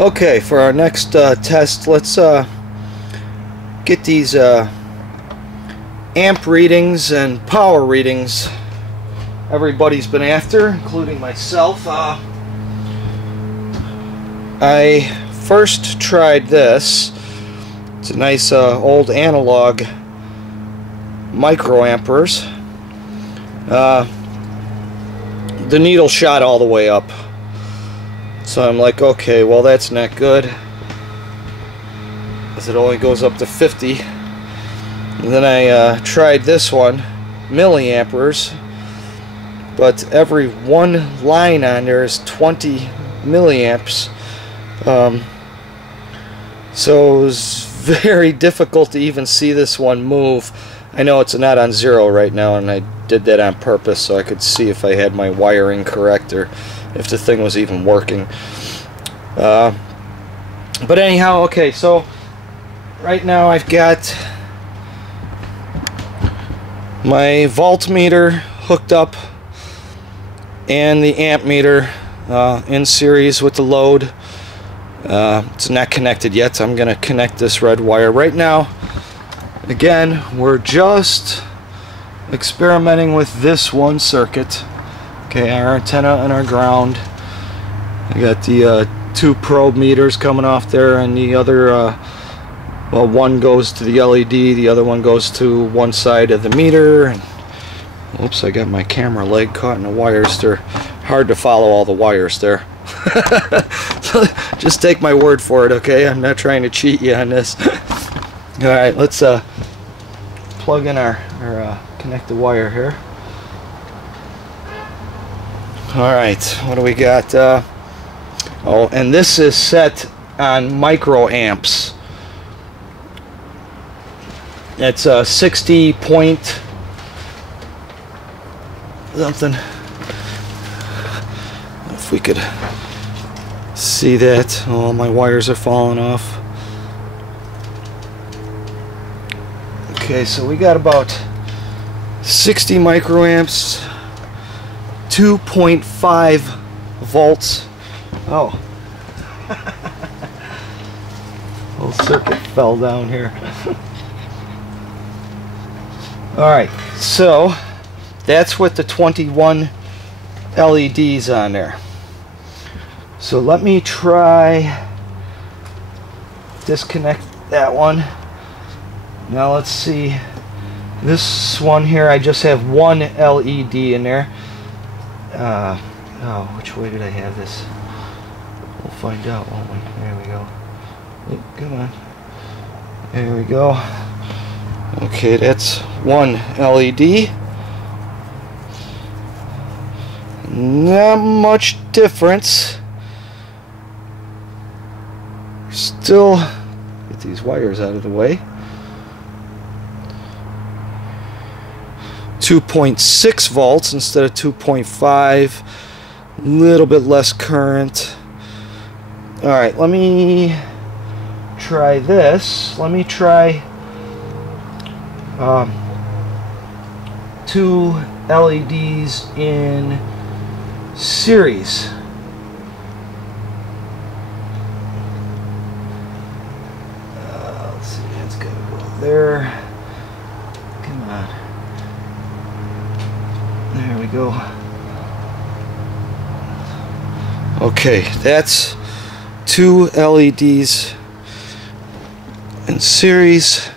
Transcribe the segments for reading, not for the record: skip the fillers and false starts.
Okay, for our next test, let's get these amp readings and power readings everybody's been after, including myself. I first tried this. It's a nice old analog microamperes. The needle shot all the way up. So I'm like, okay, well that's not good, as it only goes up to 50. And then I tried this one, milliamperes, but every one line on there is 20 milliamps. So it was very difficult to even see this one move. I know it's not on 0 right now, and I did that on purpose so I could see if I had my wiring correct or if the thing was even working. But anyhow, okay, so right now I've got my voltmeter hooked up and the amp meter in series with the load. It's not connected yet, so I'm going to connect this red wire right now. Again, we're just experimenting with this one circuit. Okay, our antenna and our ground. I got the 2 probe meters coming off there, and the other, well, one goes to the LED, the other one goes to one side of the meter. And, oops, I got my camera leg caught in the wires. They're hard to follow, all the wires there. So just take my word for it, okay? I'm not trying to cheat you on this. Alright, let's plug in our connect the wire here. Alright, what do we got? Oh, and this is set on microamps. It's 60 point something. If we could see that. Oh, my wires are falling off. Okay, so we got about 60 microamps, 2.5 volts. Oh. Whole circuit fell down here. Alright, so that's with the 21 LEDs on there. So let me try disconnect that one. Now let's see, this one here, I just have one LED in there. Oh, which way did I have this? We'll find out, won't we? There we go. Oh, come on. There we go. Okay, that's one LED. Not much difference. Still, get these wires out of the way. 2.6 volts instead of 2.5. A little bit less current. Alright, let me try this. Let me try 2 LEDs in series. Let's see, that's gotta go there. Come on. There we go. Okay, that's 2 LEDs in series.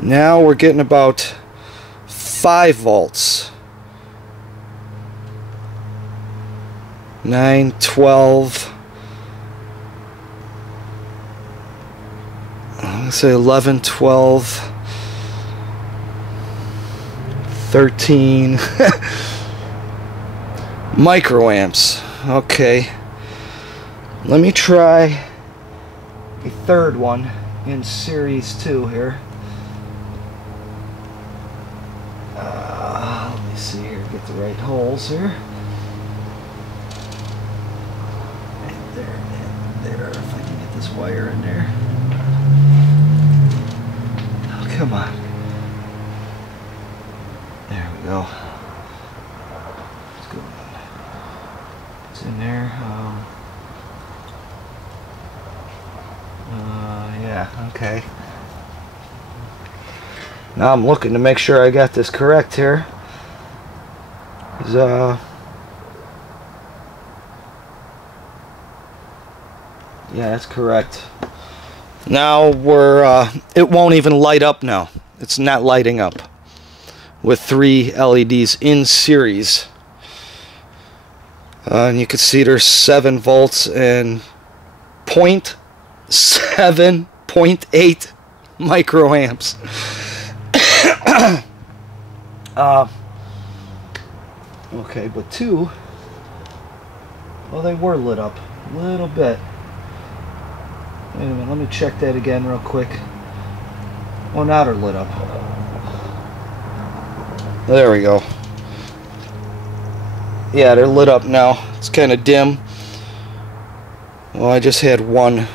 Now we're getting about 5 volts. 9, 12. Let's say 11, 12, 13 microamps. Okay, let me try a third one in series 2 here. Let me see here, get the right holes here. Right there, and there, if I can get this wire in there. Oh, come on. There we go. Let's go in there. Yeah, okay. Now I'm looking to make sure I got this correct here. Yeah, that's correct. Now it won't even light up now. It's not lighting up with 3 LEDs in series. And you can see there's 7 volts and 0.7.8 microamps. Okay, but 2, well, they were lit up a little bit. Wait a minute, let me check that again real quick. Well, now they're lit up. There we go. Yeah, they're lit up now. It's kind of dim. Well, I just had one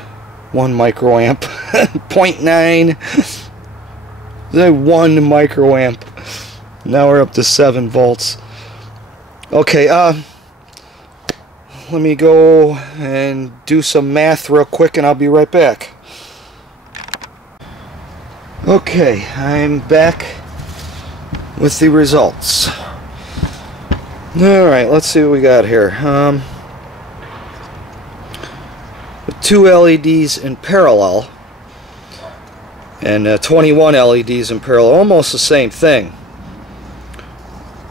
microamp. 0.9. 1 microamp. Now we're up to 7 volts. Okay, let me go and do some math real quick and I'll be right back. Okay, I'm back with the results. Alright, let's see what we got here. With 2 LEDs in parallel and 21 LEDs in parallel, almost the same thing.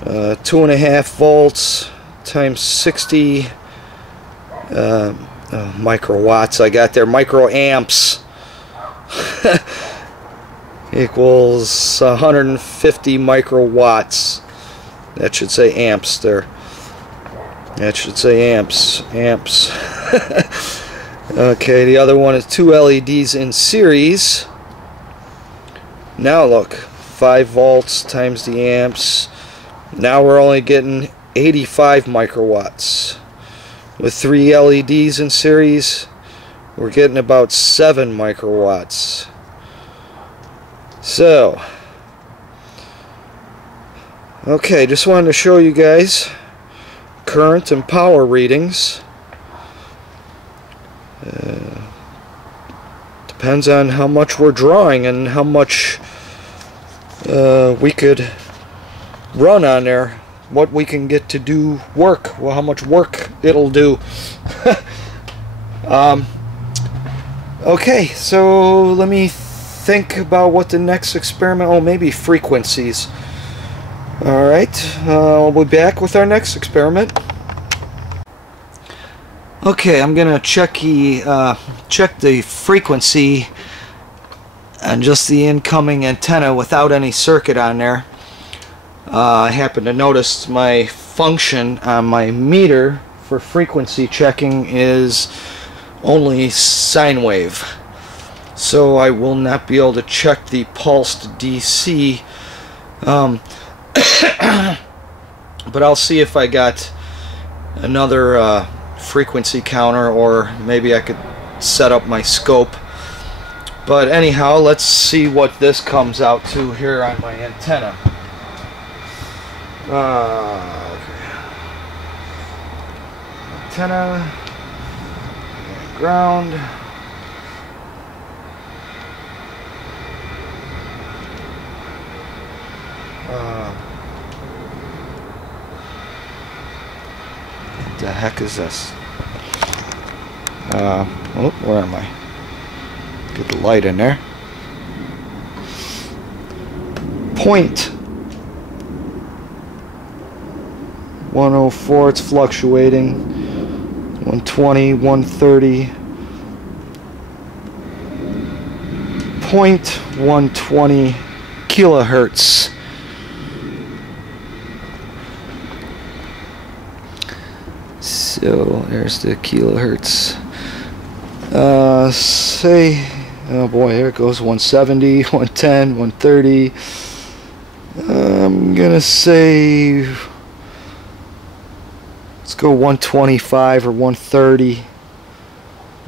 2.5 volts times 60 microwatts. I got there, microamps. Equals 150 microwatts. That should say amps there. That should say amps. Amps. Okay, the other one is 2 LEDs in series. Now look, 5 volts times the amps. Now we're only getting 85 microwatts. With 3 LEDs in series, we're getting about 7 microwatts. So, okay, just wanted to show you guys current and power readings. Depends on how much we're drawing and how much we could run on there, what we can get to do work, well, how much work it'll do. Okay, so let me think about what the next experiment, oh, maybe frequencies. Alright, I'll be back with our next experiment. Okay, I'm gonna check the frequency and just the incoming antenna without any circuit on there. I happen to notice my function on my meter for frequency checking is only sine wave, so I will not be able to check the pulsed DC. But I'll see if I got another frequency counter, or maybe I could set up my scope. But anyhow, let's see what this comes out to here on my antenna. Okay. Antenna, ground. What the heck is this? Oh, where am I? Get the light in there. Point 104, it's fluctuating. 120, 130. Point 120 kilohertz. So there's the kilohertz. Say, oh boy, here it goes, 170, 110, 130. I'm gonna say, let's go 125 or 130.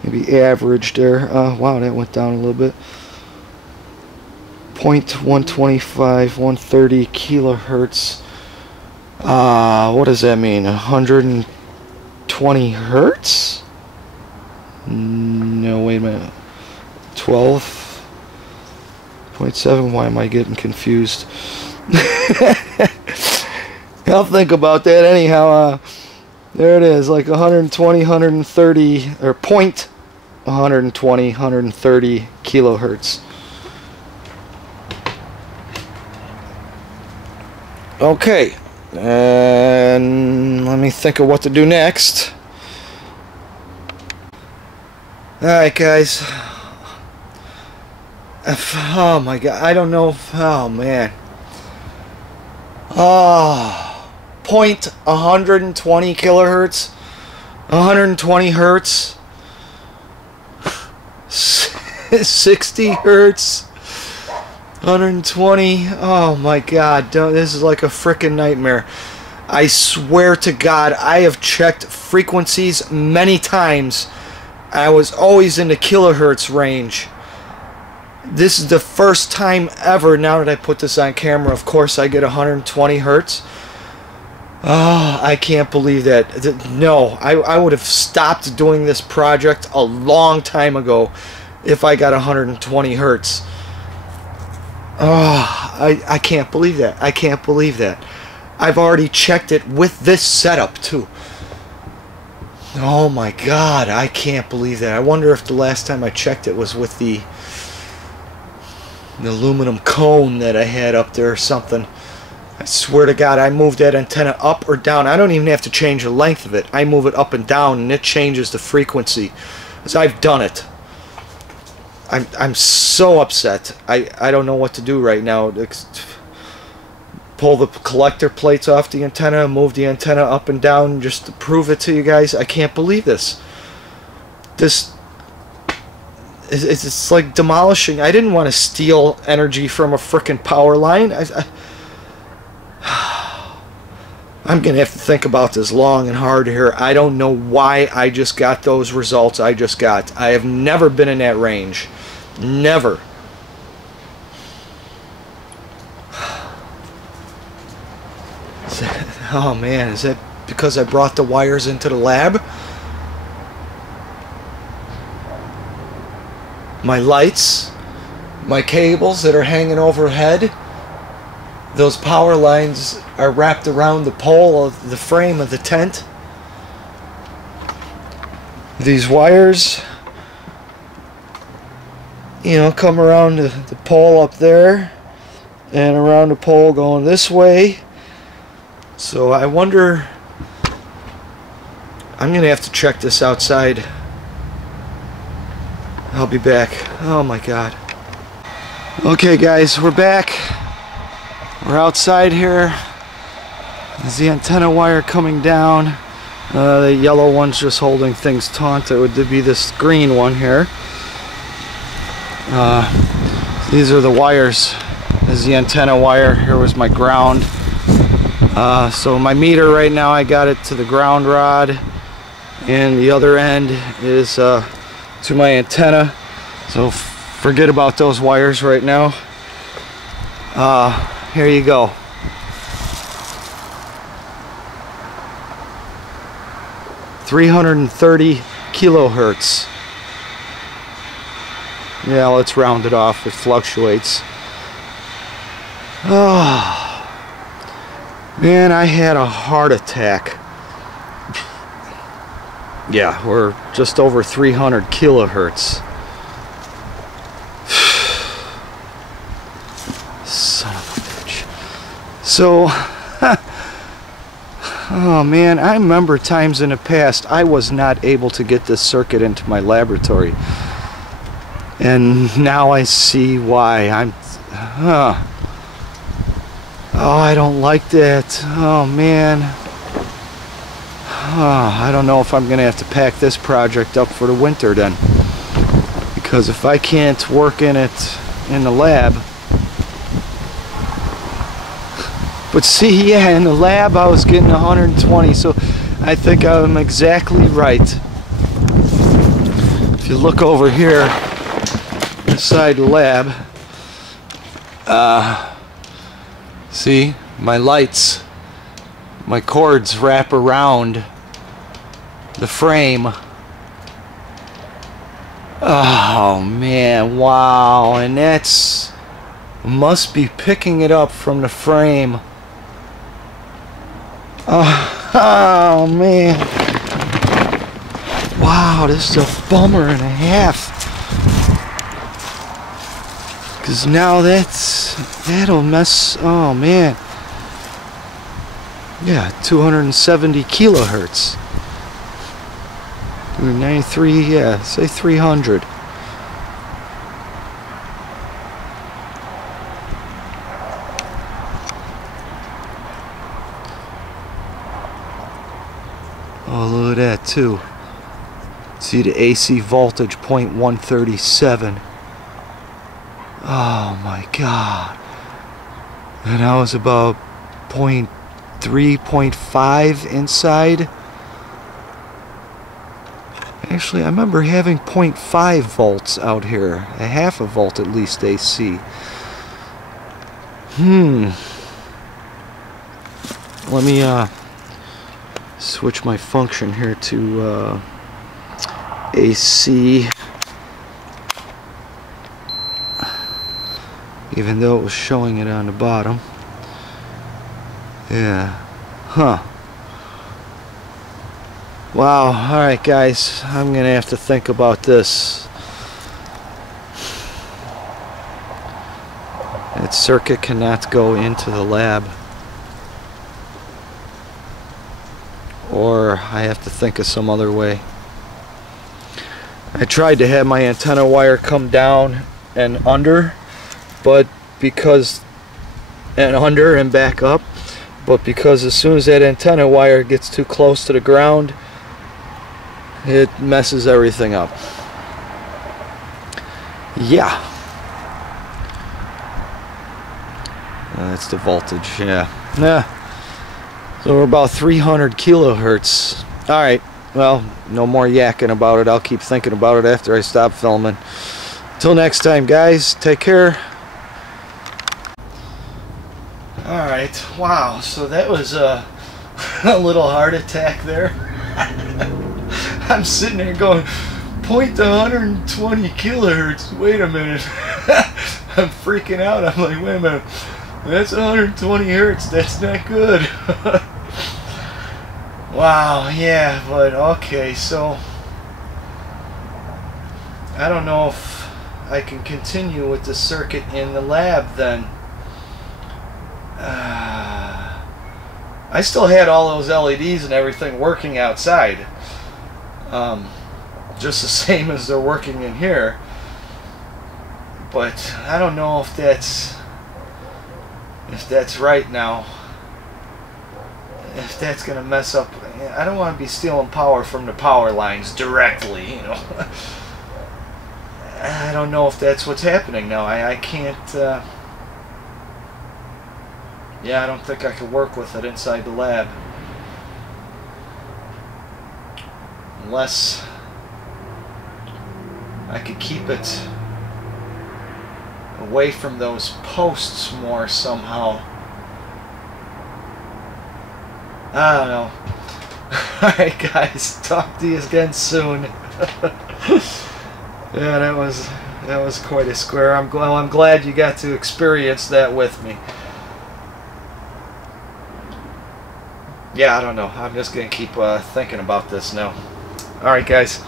Maybe average there. Wow, that went down a little bit. Point 125, 130 kilohertz. What does that mean? 120 120 hertz? No, wait a minute. 12.7. Why am I getting confused? I'll think about that anyhow. There it is, like 120, 130, or point 120, 130 kilohertz. Okay, and let me think of what to do next. Alright guys. Oh my god, I don't know. Oh man. Oh, point 120 kilohertz, 120 hertz, 60 hertz, 120. Oh my god, this is like a frickin' nightmare. I swear to God, I have checked frequencies many times. I was always in the kilohertz range. This is the first time ever, now that I put this on camera, of course I get 120 hertz. Oh, I can't believe that. No, I would have stopped doing this project a long time ago if I got 120 hertz. Oh, I can't believe that. I can't believe that. I've already checked it with this setup too. Oh my god, I can't believe that. I wonder if the last time I checked it was with the aluminum cone that I had up there or something. I swear to God, I move that antenna up or down. I don't even have to change the length of it. I move it up and down and it changes the frequency. Because I've done it. I'm so upset. I don't know what to do right now. Pull the collector plates off the antenna, move the antenna up and down just to prove it to you guys. I can't believe this. It's like demolishing. I didn't want to steal energy from a frickin' power line. I'm gonna have to think about this long and hard here. I don't know why I just got those results I just got. I have never been in that range. Never. Oh man, is that because I brought the wires into the lab? My lights, my cables that are hanging overhead, those power lines are wrapped around the pole of the frame of the tent. These wires, you know, come around the pole up there and around the pole going this way. So I wonder, I'm gonna have to check this outside. I'll be back. Oh my god. Okay guys, we're back. We're outside here. There's the antenna wire coming down. The yellow one's just holding things taut. It would be this green one here. These are the wires. This is the antenna wire. Here was my ground. So my meter right now, I got it to the ground rod, and the other end is to my antenna. So forget about those wires right now. Here you go. .330 kilohertz. Yeah, let's round it off. It fluctuates. Oh man, I had a heart attack. Yeah, we're just over 300 kilohertz. Son of a bitch. So, oh man, I remember times in the past I was not able to get this circuit into my laboratory. And now I see why. Oh, I don't like that. Oh man. I don't know if I'm gonna have to pack this project up for the winter then, because if I can't work in it in the lab. But see, yeah, in the lab I was getting 120, so I think I'm exactly right. If you look over here inside the lab, see, my lights, my cords wrap around the frame. Oh man, wow, and that's must be picking it up from the frame. Oh man, wow, this is a bummer and a half, because now that'll mess. Oh man, yeah, 270 kilohertz. 93, yeah, say 300. Oh, look at that too. See the AC voltage 0.137. Oh my god. And I was about 0.3, 0.5 inside. Actually, I remember having 0.5 volts out here. A half a volt at least AC. Let me switch my function here to AC. Even though it was showing it on the bottom. Yeah. Huh. Wow, alright guys, I'm gonna have to think about this. That circuit cannot go into the lab. Or I have to think of some other way. I tried to have my antenna wire come down and under, but because, and under and back up, but because as soon as that antenna wire gets too close to the ground, it messes everything up. Yeah. That's the voltage, yeah. Yeah. So we're about 300 kilohertz. Alright, well, no more yakking about it. I'll keep thinking about it after I stop filming. Till next time, guys, take care. Alright, wow, so that was a little heart attack there. I'm sitting there going, 0.120 kilohertz. Wait a minute. I'm freaking out. I'm like, wait a minute. That's 120 hertz. That's not good. Wow, yeah, but okay, so I don't know if I can continue with the circuit in the lab then. I still had all those LEDs and everything working outside. Just the same as they're working in here, but I don't know if that's right now, if that's gonna mess up. I don't want to be stealing power from the power lines directly, you know. I don't know if that's what's happening now. I can't yeah, I don't think I could work with it inside the lab unless I could keep it away from those posts more somehow. I don't know. Alright guys, talk to you again soon. Yeah, that was quite a square. I'm glad you got to experience that with me. Yeah, I don't know. I'm just gonna keep thinking about this now. Alright guys.